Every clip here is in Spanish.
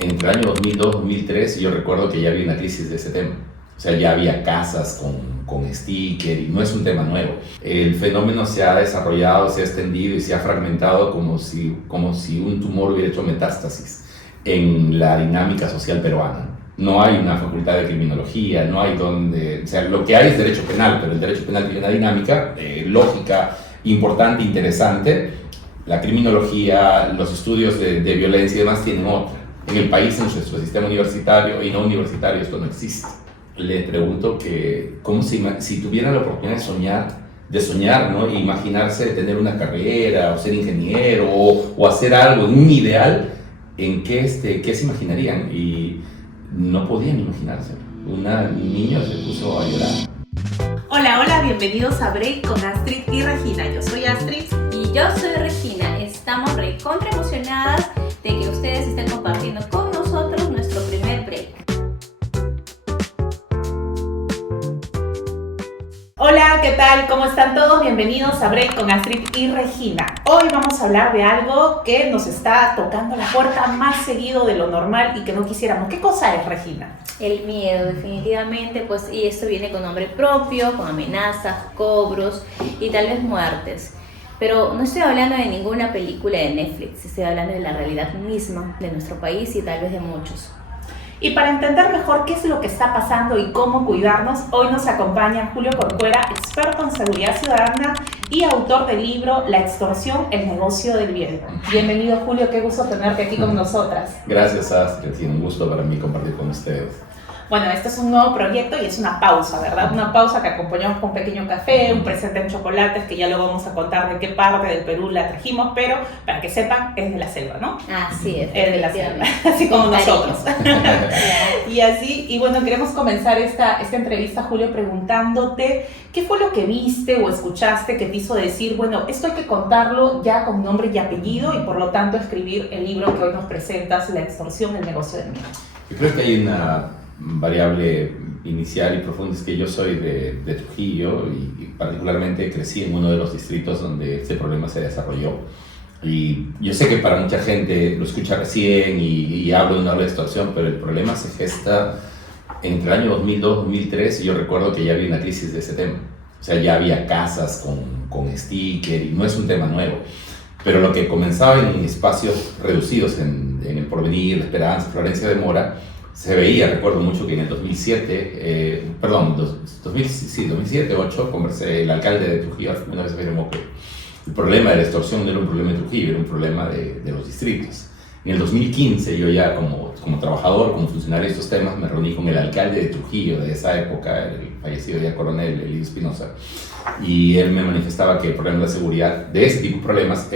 Entre el año 2002 y 2003 yo recuerdo que ya había una crisis de ese tema. O sea, ya había casas con sticker y no es un tema nuevo. El fenómeno se ha desarrollado, se ha extendido y se ha fragmentado como si un tumor hubiera hecho metástasis en la dinámica social peruana. No hay una facultad de criminología, no hay donde... O sea, lo que hay es derecho penal, pero el derecho penal tiene una dinámica lógica, importante, interesante. La criminología, los estudios de violencia y demás tienen otra. En el país, en nuestro sistema universitario y no universitario, esto no existe. Le pregunto que, si tuviera la oportunidad de soñar, ¿no? E imaginarse de tener una carrera, o ser ingeniero, o hacer algo, en un ideal, ¿en qué se imaginarían? Y no podían imaginarse. Un niño se puso a llorar. Hola, hola, bienvenidos a Break con Astrid y Regina. Yo soy Astrid. Y yo soy Regina. Estamos recontra emocionadas de que ustedes estén compartiendo con nosotros nuestro primer break. Hola, ¿qué tal? ¿Cómo están todos? Bienvenidos a Break con Astrid y Regina. Hoy vamos a hablar de algo que nos está tocando la puerta más seguido de lo normal y que no quisiéramos. ¿Qué cosa es, Regina? El miedo, definitivamente, pues, y esto viene con nombre propio, con amenazas, cobros y tal vez muertes. Pero no estoy hablando de ninguna película de Netflix, estoy hablando de la realidad misma de nuestro país y tal vez de muchos. Y para entender mejor qué es lo que está pasando y cómo cuidarnos, hoy nos acompaña Julio Corcuera, experto en seguridad ciudadana y autor del libro La extorsión, el negocio del bien. Bienvenido, Julio, qué gusto tenerte aquí con nosotras. Gracias, Astrid. Es un gusto para mí compartir con ustedes. Bueno, este es un nuevo proyecto y es una pausa, ¿verdad? Una pausa que acompañamos con un pequeño café, un presente en chocolates, que ya luego vamos a contar de qué parte del Perú la trajimos, pero para que sepan, es de la selva, ¿no? Así es de la selva, así como nosotros. Y bueno, queremos comenzar esta entrevista, Julio, preguntándote qué fue lo que viste o escuchaste que te hizo decir, bueno, esto hay que contarlo ya con nombre y apellido y por lo tanto escribir el libro que hoy nos presentas, La extorsión, el negocio del miedo. Yo creo que hay una variable inicial y profunda, es que yo soy de Trujillo y particularmente crecí en uno de los distritos donde este problema se desarrolló. Y yo sé que para mucha gente lo escucha recién y hablo de una extorsión, pero el problema se gesta entre el año 2002 y 2003 y yo recuerdo que ya había una crisis de ese tema. O sea, ya había casas con sticker y no es un tema nuevo. Pero lo que comenzaba en espacios reducidos, en El Porvenir, La Esperanza, Florencia de Mora, se veía, recuerdo mucho que en el 2007-2008, conversé, el alcalde de Trujillo una vez afirmó que el problema de la extorsión no era un problema de Trujillo, era un problema de los distritos. En el 2015 yo ya como trabajador, como funcionario de estos temas, me reuní con el alcalde de Trujillo de esa época, el fallecido ya coronel Elidio Espinosa, y él me manifestaba que el problema de seguridad de ese tipo de problemas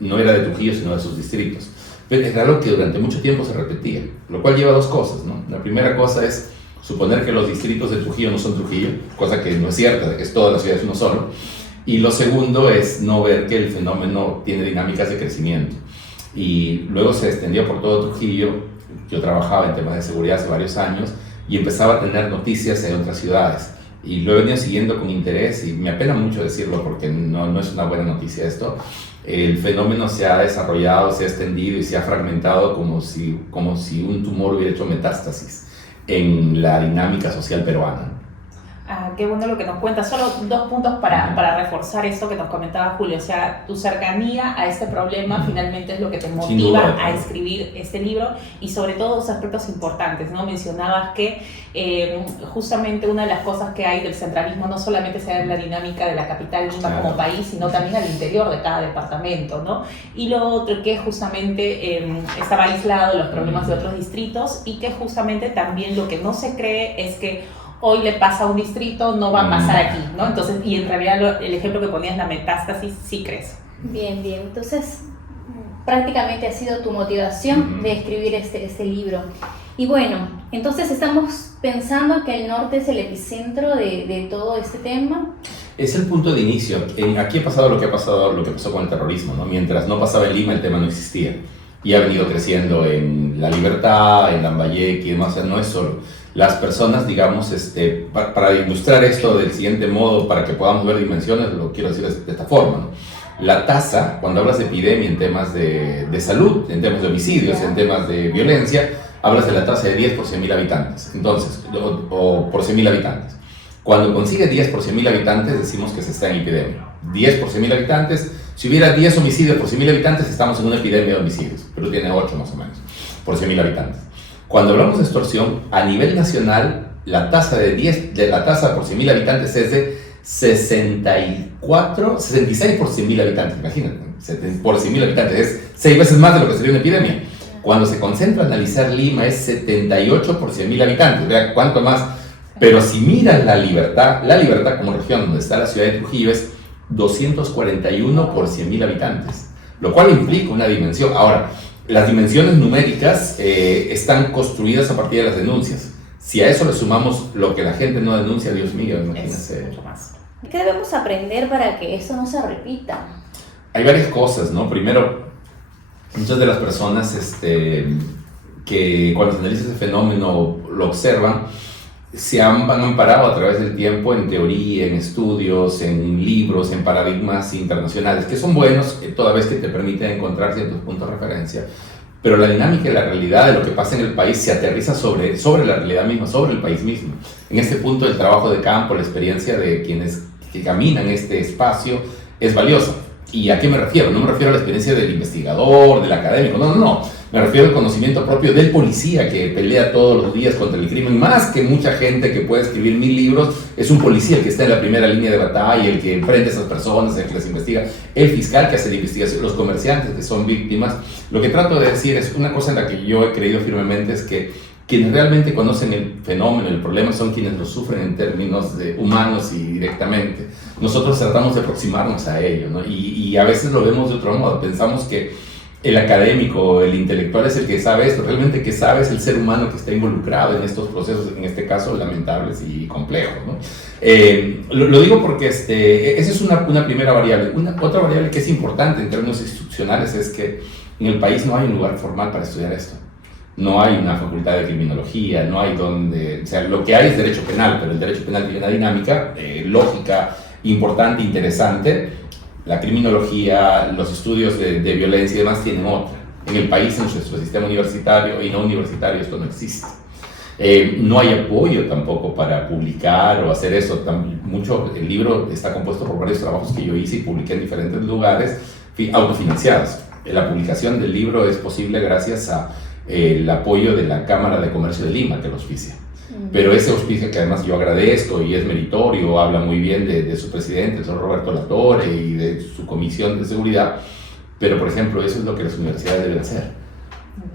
no era de Trujillo, sino de sus distritos. Pero es algo que durante mucho tiempo se repetía, lo cual lleva a dos cosas, ¿no? La primera cosa es suponer que los distritos de Trujillo no son Trujillo, cosa que no es cierta, que es toda la ciudad es uno solo. Y lo segundo es no ver que el fenómeno tiene dinámicas de crecimiento. Y luego se extendió por todo Trujillo. Yo trabajaba en temas de seguridad hace varios años y empezaba a tener noticias en otras ciudades. Y lo he venido siguiendo con interés y me apena mucho decirlo porque no es una buena noticia esto. El fenómeno se ha desarrollado, se ha extendido y se ha fragmentado como si un tumor hubiera hecho metástasis en la dinámica social peruana. Qué bueno lo que nos cuentas. Solo dos puntos para reforzar esto que nos comentaba Julio. O sea, tu cercanía a este problema finalmente es lo que te motiva a escribir este libro y sobre todo dos aspectos importantes, ¿no? Mencionabas que justamente una de las cosas que hay del centralismo no solamente se da en la dinámica de la capital Lima como país, sino también al interior de cada departamento, ¿no? Y lo otro que justamente estaba aislado los problemas de otros distritos y que justamente también lo que no se cree es que hoy le pasa a un distrito, no va a pasar aquí, ¿no? Entonces, y en realidad el ejemplo que ponías, la metástasis, sí crece. Bien. Entonces, prácticamente ha sido tu motivación de escribir este libro. Y bueno, entonces estamos pensando que el norte es el epicentro de todo este tema. Es el punto de inicio. Aquí ha pasado lo que pasó con el terrorismo, ¿no? Mientras no pasaba en Lima, el tema no existía. Y ha venido creciendo en La Libertad, en Lambayeque y demás. O sea, no es solo. Las personas, digamos, para ilustrar esto del siguiente modo, para que podamos ver dimensiones, lo quiero decir de esta forma, ¿no? la tasa, cuando hablas de epidemia en temas de salud, en temas de homicidios, en temas de violencia, hablas de la tasa de 10 por 100.000 habitantes, entonces, o por 100.000 habitantes. Cuando consigue 10 por 100.000 habitantes, decimos que se está en epidemia. 10 por 100.000 habitantes, si hubiera 10 homicidios por 100.000 habitantes, estamos en una epidemia de homicidios. Perú tiene 8 más o menos, por 100.000 habitantes. Cuando hablamos de extorsión, a nivel nacional, la tasa la tasa por 100.000 habitantes es de 66 por 100.000 habitantes, imagínate, por 100.000 habitantes, es 6 veces más de lo que sería una epidemia. Cuando se concentra analizar Lima es 78 por 100.000 habitantes, vea cuánto más. Pero si miras la libertad como región donde está la ciudad de Trujillo es 241 por 100.000 habitantes, lo cual implica una dimensión. Ahora, las dimensiones numéricas están construidas a partir de las denuncias. Si a eso le sumamos lo que la gente no denuncia, Dios mío, imagínense. Mucho más. ¿Qué debemos aprender para que eso no se repita? Hay varias cosas, ¿no? Primero, muchas de las personas que cuando se analiza ese fenómeno lo observan, se han amparado a través del tiempo en teoría, en estudios, en libros, en paradigmas internacionales, que son buenos toda vez que te permiten encontrar ciertos puntos de referencia, pero la dinámica y la realidad de lo que pasa en el país se aterriza sobre la realidad misma, sobre el país mismo. En este punto el trabajo de campo, la experiencia de quienes que caminan este espacio es valiosa. ¿Y a qué me refiero? No me refiero a la experiencia del investigador, del académico, no. Me refiero al conocimiento propio del policía que pelea todos los días contra el crimen. Más que mucha gente que puede escribir 1000 libros, es un policía el que está en la primera línea de batalla, el que enfrenta a esas personas, el que las investiga, el fiscal que hace la investigación, los comerciantes que son víctimas. Lo que trato de decir es una cosa en la que yo he creído firmemente, es que quienes realmente conocen el fenómeno, el problema, son quienes lo sufren en términos humanos y directamente. Nosotros tratamos de aproximarnos a ello, ¿no? Y a veces lo vemos de otro modo. Pensamos que el académico, el intelectual es el que sabe esto. Realmente el que sabe es el ser humano que está involucrado en estos procesos, en este caso lamentables y complejos, ¿no? Lo digo porque esa es una primera variable. Otra variable que es importante en términos institucionales es que en el país no hay un lugar formal para estudiar esto. No hay una facultad de criminología, no hay donde... O sea, lo que hay es derecho penal, pero el derecho penal tiene una dinámica lógica, importante, interesante. La criminología, los estudios de violencia y demás tienen otra. En el país, en nuestro sistema universitario y no universitario, esto no existe. No hay apoyo tampoco para publicar o hacer eso. El libro está compuesto por varios trabajos que yo hice y publiqué en diferentes lugares, autofinanciados. La publicación del libro es posible gracias a el apoyo de la Cámara de Comercio de Lima, que lo auspicia. Pero ese auspicio, que además yo agradezco y es meritorio, habla muy bien de su presidente, el señor Roberto Latorre, y de su comisión de seguridad, pero por ejemplo eso es lo que las universidades deben hacer.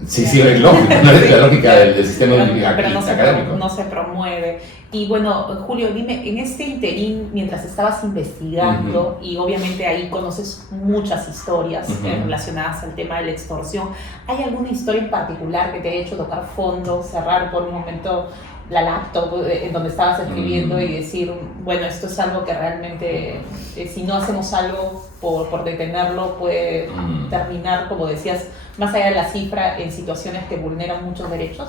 Sí, es lógico, no es la lógica del sistema académico. No se promueve. Y bueno, Julio, dime, en este interín, mientras estabas investigando, y obviamente ahí conoces muchas historias relacionadas al tema de la extorsión, ¿hay alguna historia en particular que te haya hecho tocar fondo, cerrar por un momento la laptop en donde estabas escribiendo y decir, bueno, esto es algo que realmente, si no hacemos algo por detenerlo, puede terminar, como decías, más allá de la cifra, en situaciones que vulneran muchos derechos?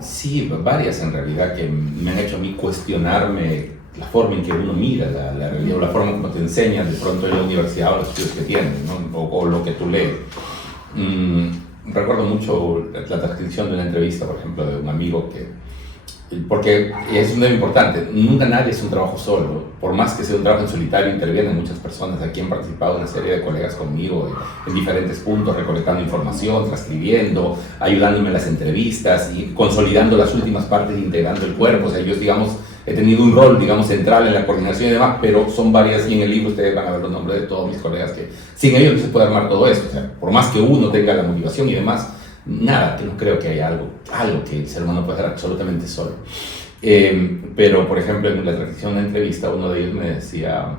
Sí, varias en realidad, que me han hecho a mí cuestionarme la forma en que uno mira la realidad, o la forma como te enseñan de pronto en la universidad o los estudios que tienes, ¿no? o lo que tú lees. Recuerdo mucho la transcripción de una entrevista, por ejemplo, de un amigo porque es un tema importante, nunca nadie es un trabajo solo, por más que sea un trabajo en solitario, intervienen muchas personas. Aquí han participado una serie de colegas conmigo en diferentes puntos, recolectando información, transcribiendo, ayudándome en las entrevistas y consolidando las últimas partes, integrando el cuerpo. O sea, yo, digamos, he tenido un rol, digamos, central en la coordinación y demás, pero son varias, y en el libro ustedes van a ver los nombres de todos mis colegas, que sin ellos no se puede armar todo esto. O sea, por más que uno tenga la motivación y demás, nada, que no creo que haya algo que el ser humano pueda hacer absolutamente solo. Pero, por ejemplo, en la transcripción de una entrevista, uno de ellos me decía,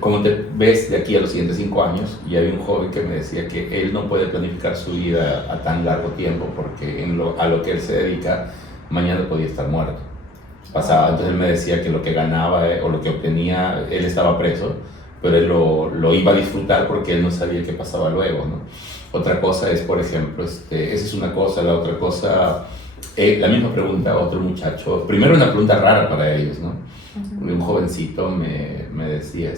¿cómo te ves de aquí a los siguientes 5 años? Y había un joven que me decía que él no puede planificar su vida a tan largo tiempo porque a lo que él se dedica, mañana podía estar muerto. Entonces él me decía que lo que ganaba o lo que obtenía, él estaba preso, pero él lo iba a disfrutar porque él no sabía qué pasaba luego, ¿no? Otra cosa es, por ejemplo, esa es una cosa. La otra cosa, la misma pregunta a otro muchacho, primero una pregunta rara para ellos, ¿no? Un jovencito me decía,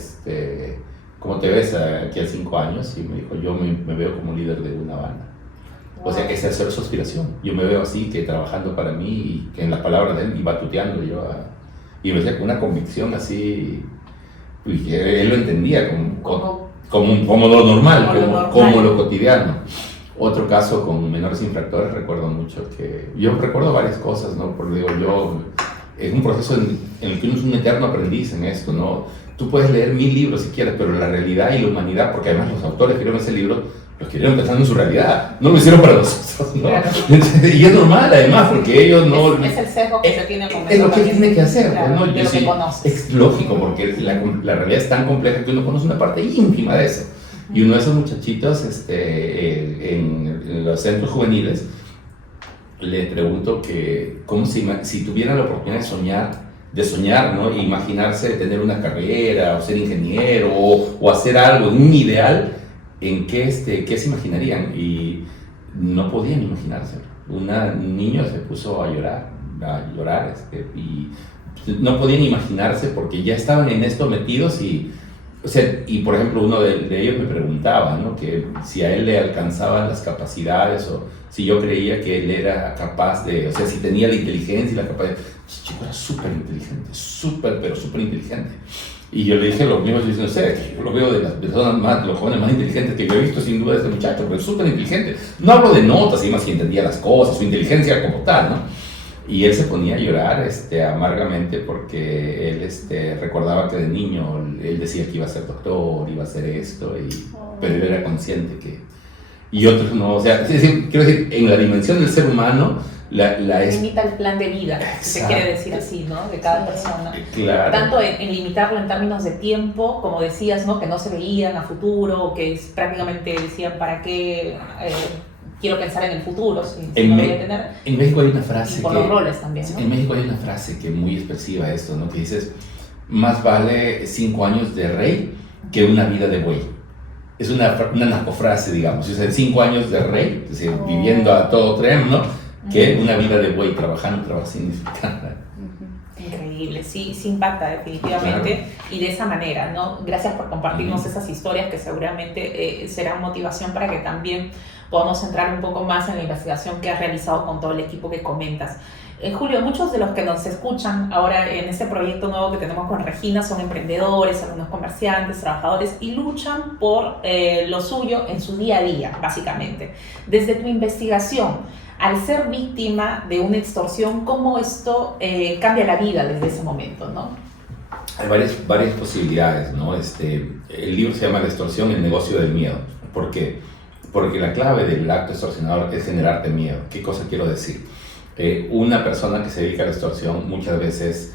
¿cómo te ves aquí a 5 años? Y me dijo, yo me veo como líder de una banda. O sea, esa es su aspiración. Yo me veo así, que trabajando para mí, y que en la palabra de él iba tuteando yo. Y me decía con una convicción así, y que él lo entendía como lo normal, como lo cotidiano. Otro caso con menores infractores, recuerdo mucho que... Yo recuerdo varias cosas, ¿no? Porque digo, es un proceso en el que uno es un eterno aprendiz en esto, ¿no? Tú puedes leer 1000 libros si quieres, pero la realidad y la humanidad, porque además los autores que escribieron ese libro lo escribieron pensando en su realidad, no lo hicieron para nosotros, ¿no? Claro. Y es normal además, porque ellos no... Es el sesgo que se tiene con es lo que tiene que hacer, claro, ¿no? de lo que conoces. Es lógico, porque la realidad es tan compleja que uno conoce una parte ínfima de eso. Y uno de esos muchachitos en los centros juveniles, le pregunto que cómo si tuviera la oportunidad de soñar, ¿no? E imaginarse tener una carrera, o ser ingeniero, o hacer algo, un ideal, ¿en qué se imaginarían? Y no podían imaginarse. Un niño se puso a llorar, y no podían imaginarse porque ya estaban en esto metidos y por ejemplo uno de ellos me preguntaba, ¿no? Que si a él le alcanzaban las capacidades o si yo creía que él era capaz o sea, si tenía la inteligencia y la capacidad. Ese chico era súper inteligente, pero súper inteligente. Y yo le dije lo mismo, no sé, que yo lo veo de las personas los jóvenes más inteligentes que yo he visto sin duda este muchacho, pero es súper inteligente. No hablo de notas, y más que entendía las cosas, su inteligencia como tal, ¿no? Y él se ponía a llorar amargamente porque él recordaba que de niño él decía que iba a ser doctor, iba a hacer esto, pero él era consciente que... Y otros no, o sea, quiero decir, en la dimensión del ser humano, limita el plan de vida, si se quiere decir así, ¿no? De cada persona. Claro. Tanto en limitarlo en términos de tiempo, como decías, ¿no? Que no se veían a futuro, que prácticamente decían, ¿para qué quiero pensar en el futuro? Si no lo voy a tener. En México hay una frase y por los roles también, ¿no? En México hay una frase que es muy expresiva esto, ¿no? Que dices, más vale 5 años de rey que una vida de buey. Es una narcofrase, digamos. O sea, 5 años de rey, es decir, viviendo a todo tren, ¿no? Que una vida de buey, trabajando sin disfrutar. Increíble, sí impacta definitivamente. Claro. Y de esa manera, ¿no? Gracias por compartirnos esas historias que seguramente serán motivación para que también podamos entrar un poco más en la investigación que has realizado con todo el equipo que comentas. Julio, muchos de los que nos escuchan ahora en este proyecto nuevo que tenemos con Regina son emprendedores, algunos comerciantes, trabajadores y luchan por lo suyo en su día a día, básicamente. Desde tu investigación, al ser víctima de una extorsión, ¿cómo esto cambia la vida desde ese momento, ¿no? Hay varias posibilidades, ¿no? El libro se llama La extorsión, el negocio del miedo. ¿Por qué? Porque la clave del acto extorsionador es generarte miedo. ¿Qué cosa quiero decir? Una persona que se dedica a la extorsión muchas veces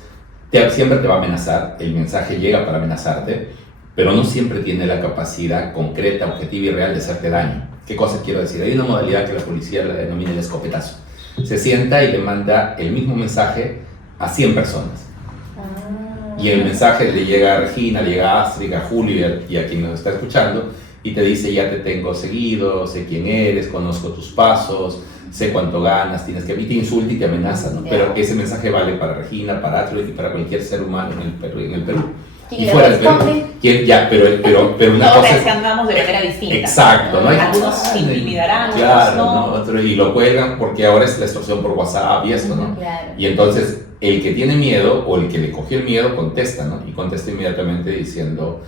siempre te va a amenazar, el mensaje llega para amenazarte, pero no siempre tiene la capacidad concreta, objetiva y real de hacerte daño. ¿Qué cosa quiero decir? Hay una modalidad que la policía la denomina el escopetazo. Se sienta y le manda el mismo mensaje a 100 personas. Y el mensaje le llega a Regina, le llega a Astrid, a Julio y a quien nos está escuchando, y te dice, ya te tengo seguido, sé quién eres, conozco tus pasos, sé cuánto ganas, tienes que... Y te insulta y te amenaza, ¿no? Pero ese mensaje vale para Regina, para Astrid y para cualquier ser humano en el Perú. Y fuera del Perú. Pero una cosa es... andamos de manera distinta. Exacto, ¿no? Algunos se intimidarán, claro, otros no. Y lo cuelgan porque ahora es la extorsión por WhatsApp y esto, ¿no? Claro. Y entonces el que tiene miedo o el que le cogió el miedo contesta, ¿no? Y contesta inmediatamente diciendo,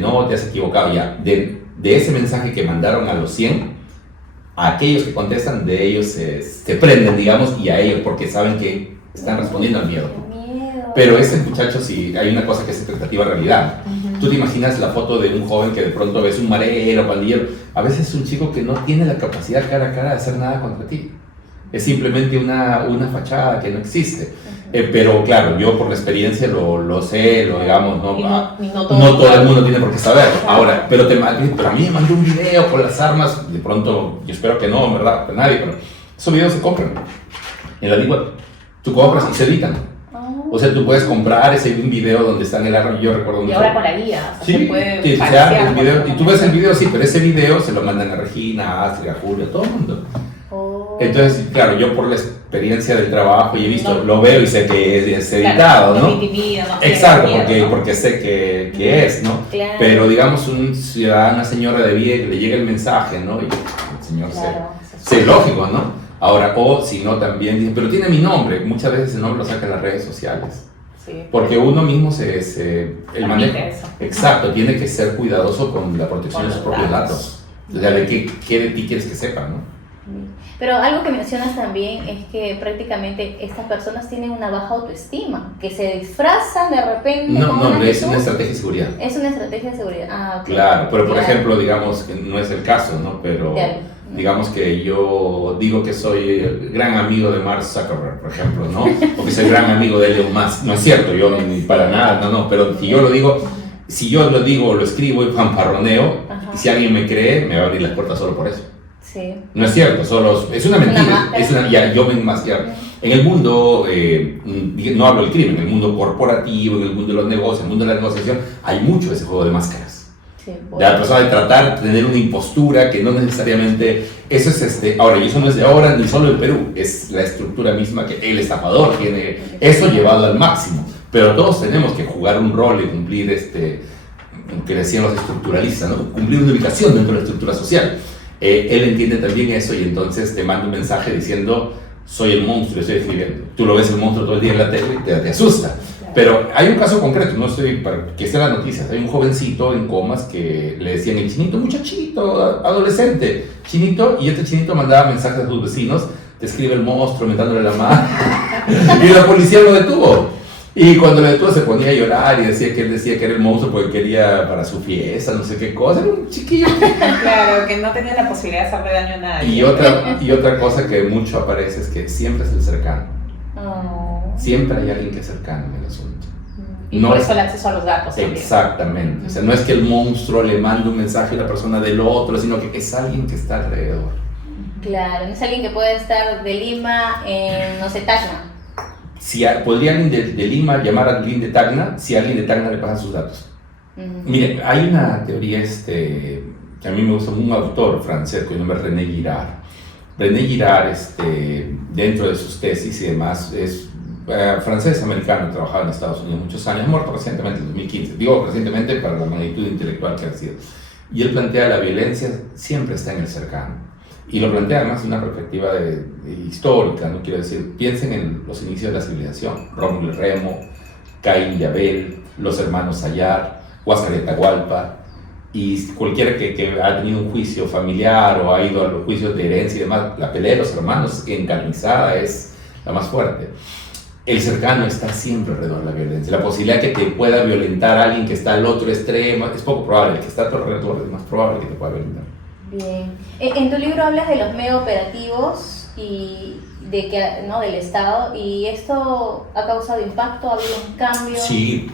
no, te has equivocado ya. De ese mensaje que mandaron a los 100, a aquellos que contestan, de ellos se prenden, digamos, y a ellos porque saben que están respondiendo al miedo. Pero ese muchacho, sí, hay una cosa que es expectativa realidad. Tú te imaginas la foto de un joven que de pronto ves un marero, pandillero. A veces es un chico que no tiene la capacidad cara a cara de hacer nada contra ti. Es simplemente una fachada que no existe. Pero claro, yo por la experiencia lo sé, digamos, no todo el mundo tiene por qué saberlo. Ahora, pero a mí me mandó un video con las armas, de pronto, yo espero que no, ¿verdad? Pues nadie, pero esos videos se compran. En la web, tú compras y se editan. O sea, tú puedes comprar un video donde está en el arma, yo recuerdo mucho. Y ahora con la guía, sí, se puede y tú ves el video, sí, pero ese video se lo mandan a Regina, a Astrid, a Julio, a todo el mundo. Entonces, claro, yo por la experiencia del trabajo y he visto, lo veo y sé que es editado, ¿no? Exacto, porque sé que es, ¿no? Claro. Pero digamos, un ciudadano, una señora de bien, le llega el mensaje, ¿no? Y el señor se lógico, ¿no? Ahora, o si no, también dicen, pero tiene mi nombre. Muchas veces el nombre lo sacan en las redes sociales. Sí, porque uno mismo el manejo. Exacto, tiene que ser cuidadoso con la protección de sus propios datos. O sea, de qué de ti quieres que sepan, ¿no? Pero algo que mencionas también es que prácticamente estas personas tienen una baja autoestima, que se disfrazan de repente. No, es una estrategia de seguridad. Es una estrategia de seguridad. Ah, okay. Claro, pero por ejemplo, digamos que no es el caso, ¿no? Pero digamos que yo digo que soy gran amigo de Mark Zuckerberg, por ejemplo, ¿no? O que soy gran amigo de Elon Musk. No es cierto, yo ni para nada, no, pero si yo lo digo, lo escribo y fanfarroneo, y si alguien me cree, me va a abrir las puertas solo por eso. Sí. No es cierto, solo es una mentira. Yo me enmascaro. En el mundo, no hablo del crimen, en el mundo corporativo, en el mundo de los negocios, en el mundo de la negociación, hay mucho ese juego de máscaras. Sí, de la persona de tratar de tener una impostura que no necesariamente. Eso es ahora, y eso no es de ahora ni solo el Perú, es la estructura misma que el estafador tiene, eso llevado al máximo. Pero todos tenemos que jugar un rol y cumplir, que decían los estructuralistas, ¿no? Cumplir una ubicación dentro de la estructura social. Él entiende también eso y entonces te manda un mensaje diciendo, soy el monstruo, estoy escribiendo. Tú lo ves el monstruo todo el día en la tele y te asusta. Pero hay un caso concreto, no estoy para que sea la noticia, hay un jovencito en comas que le decían el chinito, muchachito, adolescente, chinito, y este chinito mandaba mensajes a sus vecinos, te escribe el monstruo, mentándole la mano, y la policía lo detuvo. Y cuando lo detuvo se ponía a llorar y decía que él decía que era el monstruo porque quería para su fiesta, no sé qué cosa, era un chiquillo. Claro, que no tenía la posibilidad de hacerle daño a nadie. Y otra cosa que mucho aparece es que siempre es el cercano. Siempre hay alguien que es cercano en el asunto. Y no por eso el acceso a los datos. Exactamente. O sea, no es que el monstruo le mande un mensaje a la persona del otro, sino que es alguien que está alrededor. Claro, no es alguien que puede estar de Lima en, no sé, Tacna. Podría alguien de Lima llamar a alguien de Tacna si alguien de Tacna le pasa sus datos. Mire, hay una teoría que a mí me gusta, un autor francés cuyo nombre es René Girard. René Girard, dentro de sus tesis y demás, es francés-americano, trabajaba en Estados Unidos muchos años, muerto recientemente en 2015. Digo recientemente para la magnitud intelectual que ha sido. Y él plantea la violencia siempre está en el cercano. Y lo plantea además de una perspectiva histórica, no quiero decir, piensen en los inicios de la civilización, Rómulo y Remo, Caín y Abel, los hermanos Ayar, Huáscar y Atahualpa, y cualquiera que ha tenido un juicio familiar o ha ido a los juicios de herencia y demás, la pelea de los hermanos encarnizada es la más fuerte. El cercano está siempre alrededor de la violencia, la posibilidad que te pueda violentar a alguien que está al otro extremo es poco probable, el que está a tu alrededor es más probable que te pueda violentar. Bien. En tu libro hablas de los mega operativos y del Estado, y esto ha causado impacto, ha habido un cambio. Sí,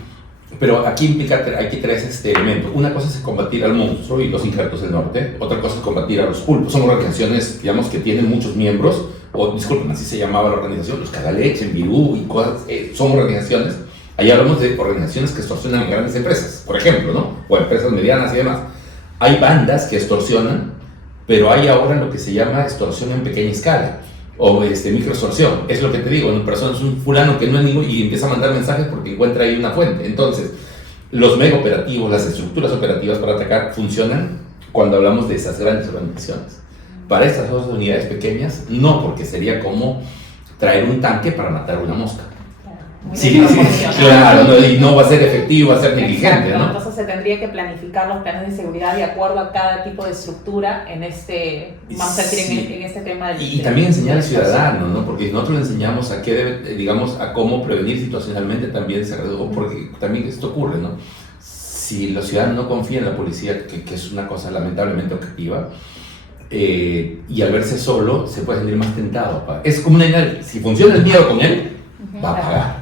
pero aquí hay tres elementos. Una cosa es combatir al monstruo y los injertos del norte, otra cosa es combatir a los pulpos. Son organizaciones, digamos, que tienen muchos miembros, disculpen, así se llamaba la organización, los Cadalex, en Virú y cosas, son organizaciones. Ahí hablamos de organizaciones que extorsionan a grandes empresas, por ejemplo, ¿no? O empresas medianas y demás. Hay bandas que extorsionan, pero hay ahora lo que se llama extorsión en pequeña escala, o microextorsión. Es lo que te digo, una persona es un fulano que no es ningún, y empieza a mandar mensajes porque encuentra ahí una fuente. Entonces, los mega operativos, las estructuras operativas para atacar funcionan cuando hablamos de esas grandes organizaciones. Para estas dos unidades pequeñas, no, porque sería como traer un tanque para matar a una mosca. Sí, claro, y no va a ser efectivo, va a ser negligente, ¿no? Entonces se tendría que planificar los planes de seguridad de acuerdo a cada tipo de estructura en este tema del... Y también enseñar al ciudadano, ¿no? Porque nosotros le enseñamos a qué debe, digamos, a cómo prevenir situacionalmente también se redujo, porque también esto ocurre, ¿no? Si los ciudadanos no confían en la policía, que es una cosa lamentablemente objetiva, y al verse solo se puede sentir más tentado. Es como si funciona el miedo con él, va a pagar.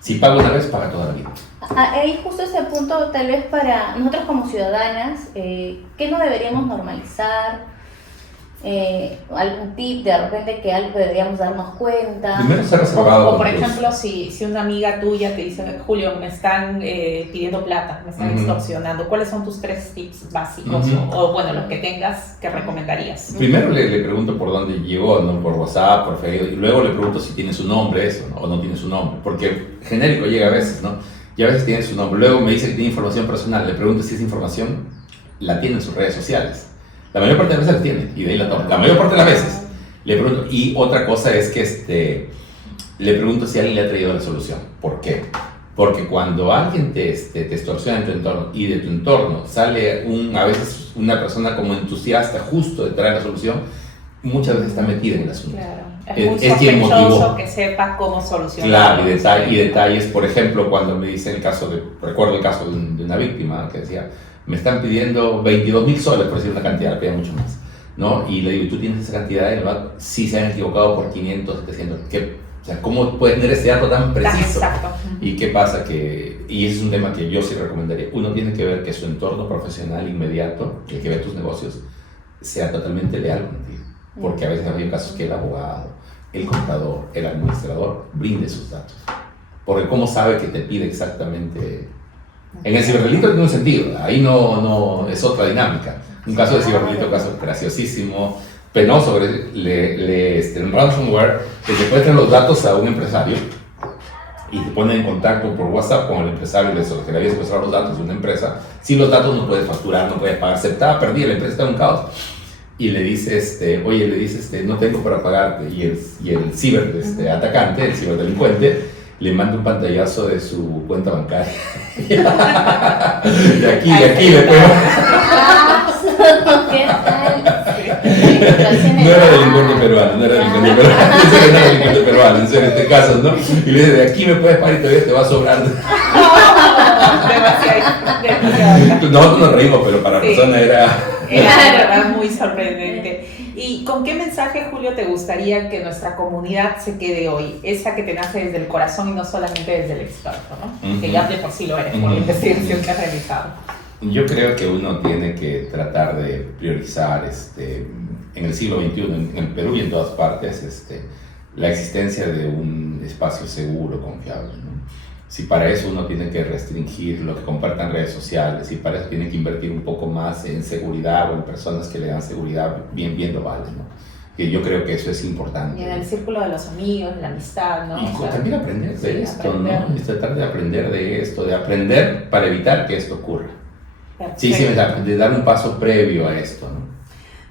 Si paga una vez, paga toda la vida. Ahí justo ese punto, tal vez para nosotros como ciudadanas, ¿qué no deberíamos normalizar? algún tip de repente que algo que deberíamos darnos cuenta. Primero ser reservado. O por ejemplo, si una amiga tuya te dice, Julio, me están pidiendo plata, me están extorsionando, ¿cuáles son tus 3 tips básicos? O bueno, los que tengas que recomendarías. Primero le pregunto por dónde llegó, ¿no? Por WhatsApp, por Facebook, y luego le pregunto si tiene su nombre eso, ¿no? O no tiene su nombre, porque genérico llega a veces, ¿no? Y a veces tiene su nombre. Luego me dice que tiene información personal, le pregunto si esa información la tiene en sus redes sociales. La mayor parte de las veces la tiene, y de ahí la toma. La mayor parte de las veces. Le pregunto, y otra cosa es que le pregunto si alguien le ha traído la solución. ¿Por qué? Porque cuando alguien te extorsiona en tu entorno y de tu entorno sale a veces una persona como entusiasta justo de traer la solución, muchas veces está metida en el asunto. Claro. Es muy quien motivó. sospechoso que sepa cómo solucionar. Claro, y detalles, por ejemplo, cuando me dicen recuerdo el caso de una víctima que decía, me están pidiendo 22,000 soles, por decir una cantidad, le pedía mucho más, ¿no? Y le digo, ¿tú tienes esa cantidad en el banco? Sí, se han equivocado por 500, 700. O sea, ¿cómo puedes tener ese dato tan preciso? Exacto. ¿Y qué pasa? Y ese es un tema que yo sí recomendaría. Uno tiene que ver que su entorno profesional inmediato, el que ve tus negocios, sea totalmente leal contigo. Porque a veces ha habido casos que el abogado, el contador, el administrador brinde sus datos. Porque ¿cómo sabe que te pide exactamente? En el ciberdelito tiene un sentido, ahí no es otra dinámica. Un caso de ciberdelito, un caso graciosísimo, penoso, en ransomware, que te secuestran los datos a un empresario y te ponen en contacto por WhatsApp con el empresario que le había secuestrado los datos de una empresa. Sin los datos no puedes facturar, no puedes pagar, aceptada, perdida, la empresa está en un caos. Y le dice, no tengo para pagarte. Y el atacante, el ciberdelincuente, le manda un pantallazo de su cuenta bancaria. de aquí le puedo. ¿Qué tal? No era delincuente peruano. En serio, este caso, ¿no? Y le dice, de aquí me puedes pagar y todavía te va a sobrar. Demasiado. Nosotros nos reímos, pero para la persona era de verdad muy sorprendente. ¿Y con qué mensaje, Julio, te gustaría que nuestra comunidad se quede hoy? Esa que te nace desde el corazón y no solamente desde el experto, ¿no? Que ya de por sí lo eres, por la investigación que has realizado. Yo creo que uno tiene que tratar de priorizar en el siglo XXI, en el Perú y en todas partes, la existencia de un espacio seguro, confiable, ¿no? Si para eso uno tiene que restringir lo que compartan redes sociales, si para eso tiene que invertir un poco más en seguridad o en personas que le dan seguridad, bien lo vale, ¿no? Que yo creo que eso es importante. Y en el círculo de los amigos, de la amistad, ¿no? Y también aprender de esto, ¿no? Y tratar de aprender de esto, de aprender para evitar que esto ocurra. Sí, de dar un paso previo a esto, ¿no?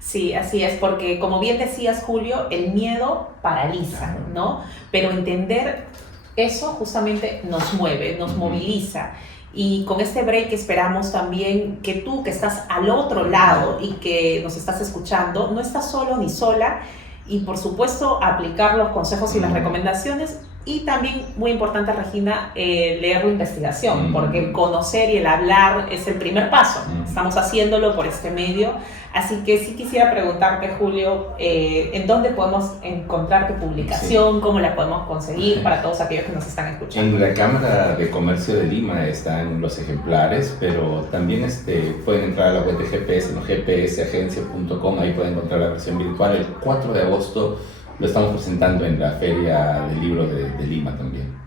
Sí, así es, porque como bien decías, Julio, el miedo paraliza, ¿no? Pero entender eso justamente nos mueve, nos moviliza. Y con este break esperamos también que tú, que estás al otro lado y que nos estás escuchando, no estás solo ni sola, y por supuesto aplicar los consejos y las recomendaciones. Y también, muy importante, Regina, leer la investigación, porque el conocer y el hablar es el primer paso. Estamos haciéndolo por este medio. Así que sí quisiera preguntarte, Julio, ¿en dónde podemos encontrar tu publicación? Sí. ¿Cómo la podemos conseguir para todos aquellos que nos están escuchando? En la Cámara de Comercio de Lima están los ejemplares, pero también pueden entrar a la web de GPS, ¿no? gpsagencia.com, ahí pueden encontrar la versión virtual. El 4 de agosto lo estamos presentando en la Feria del Libro de Lima también.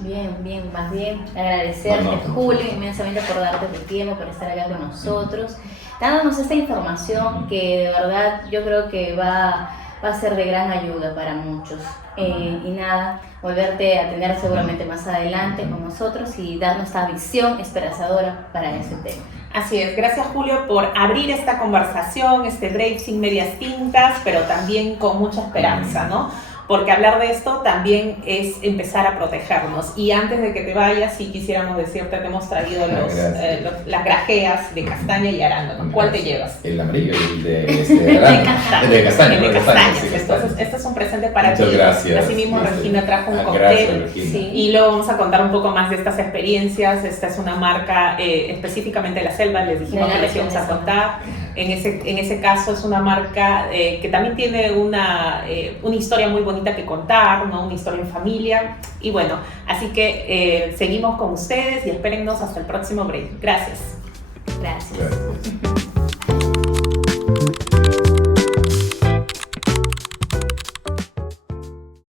Bien, más bien agradecerte, Julio, inmensamente por darte tu tiempo, por estar acá con nosotros, dándonos esta información que de verdad yo creo que va a ser de gran ayuda para muchos. Y nada, volverte a tener seguramente más adelante con nosotros y darnos esta visión esperanzadora para ese tema. Así es, gracias Julio por abrir esta conversación, este break sin medias tintas, pero también con mucha esperanza, ¿no? Porque hablar de esto también es empezar a protegernos. Y antes de que te vayas, sí quisiéramos decirte, te hemos traído las grajeas de castaña y arándano. ¿Cuál te llevas? El amarillo y el de arándano. De castañas. Entonces, este es un presente para ti. Muchas gracias. Asimismo, Regina trajo un cóctel. Gracias, Regina. Sí, y luego vamos a contar un poco más de estas experiencias. Esta es una marca específicamente de la selva, les dijimos que les íbamos a contar. En ese caso es una marca que también tiene una historia muy bonita que contar, ¿no? Una historia en familia. Y bueno, así que seguimos con ustedes y espérennos hasta el próximo break. Gracias.